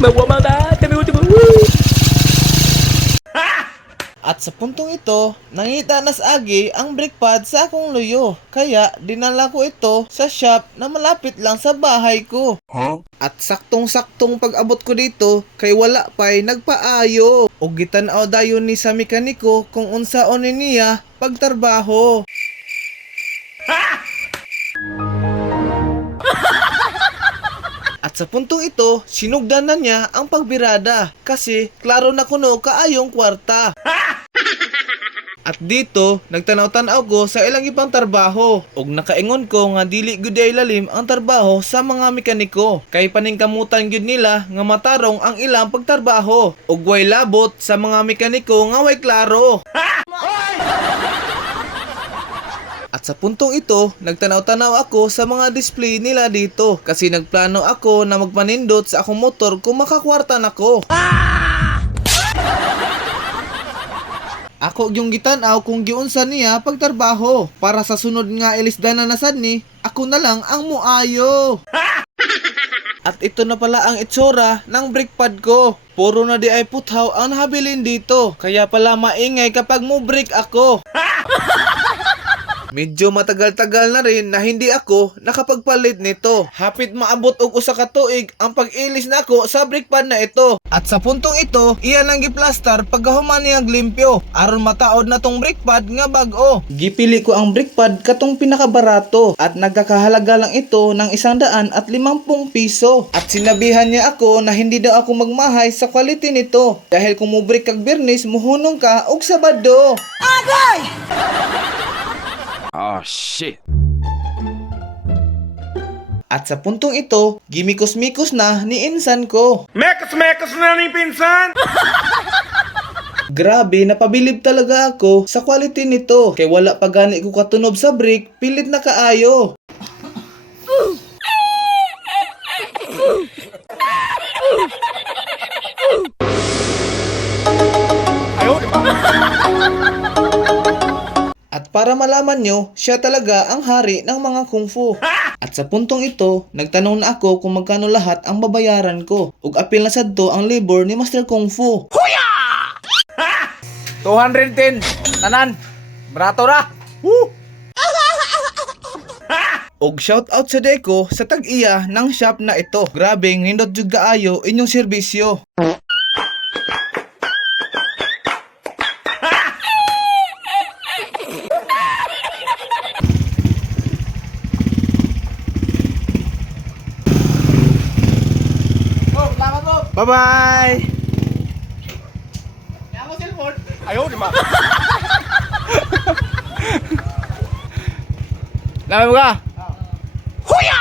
Mawamada, kami ultimo. At sa puntong ito, nangita na sa agi ang brake pad sa akong luyo. Kaya dinala ko ito sa shop na malapit lang sa bahay ko. At saktong-saktong pag-abot ko dito, kay wala pa'y nagpaayo. O gitanaw dayon ni sa mekaniko kung unsaon ni niya pagtarbaho. At sa puntong ito, sinugdan na niya ang pagbirada kasi klaro na kuno kaayong kwarta. At dito, nagtanaw-tanaw ko sa ilang ibang trabaho ug nakaingon ko nga dili gyud ay lalim ang trabaho sa mga mekaniko kay paningkamutan gyud nila nga matarong ang ilang pagtrabaho ug way labot sa mga mekaniko nga way klaro. At sa puntong ito, nagtanaw-tanaw ako sa mga display nila dito kasi nagplano ako na magpanindot sa akong motor kung makakwarta nako. Ako yung gitanaw kung giunsa niya pagtrabaho para sa sunod nga ilisdanan na sad ni, ako na lang ang muayo. At ito na pala ang itsura ng brake pad ko. Puro na di ay puthaw ang nahabilin dito, kaya pala maingay kapag mo brake ako. Medyo matagal-tagal na rin na hindi ako nakapagpalit nito. Hapit maabot og usa ka tuig ang pag-ilis nako sa brake pad na ito. At sa puntong ito, iyan ang giplastar pagkahuman niya limpyo aron mataod na tong brake pad nga bag-o. Gipili ko ang brake pad katong pinakabarato at nagkakahalaga lang ito ng 150 piso. At sinabihan niya ako na hindi daw ako magmahay sa quality nito dahil kung mo brake kag bernis muhunong ka og Sabado. Agay! Oh shit. At sa puntong ito, gimikos-mikos na ni insan ko. Mekos na ni pinsan. Grabe, napabilib talaga ako sa quality nito. Kay wala pa gani ko katunob sa brake, pilit na kaayo. At para malaman nyo, siya talaga ang hari ng mga kung fu. At sa puntong ito, nagtanong na ako kung magkano lahat ang babayaran ko. Ug apil na sadto ang labor ni Master Kung Fu. 210. Tanan. Brato ra. Woo! Og shout out sa Deco sa tag-iya ng shop na ito. Grabe, nindot jud kaayo inyong serbisyo. Bye-bye! Ayaw, di ba? Lama mo ka? Huya!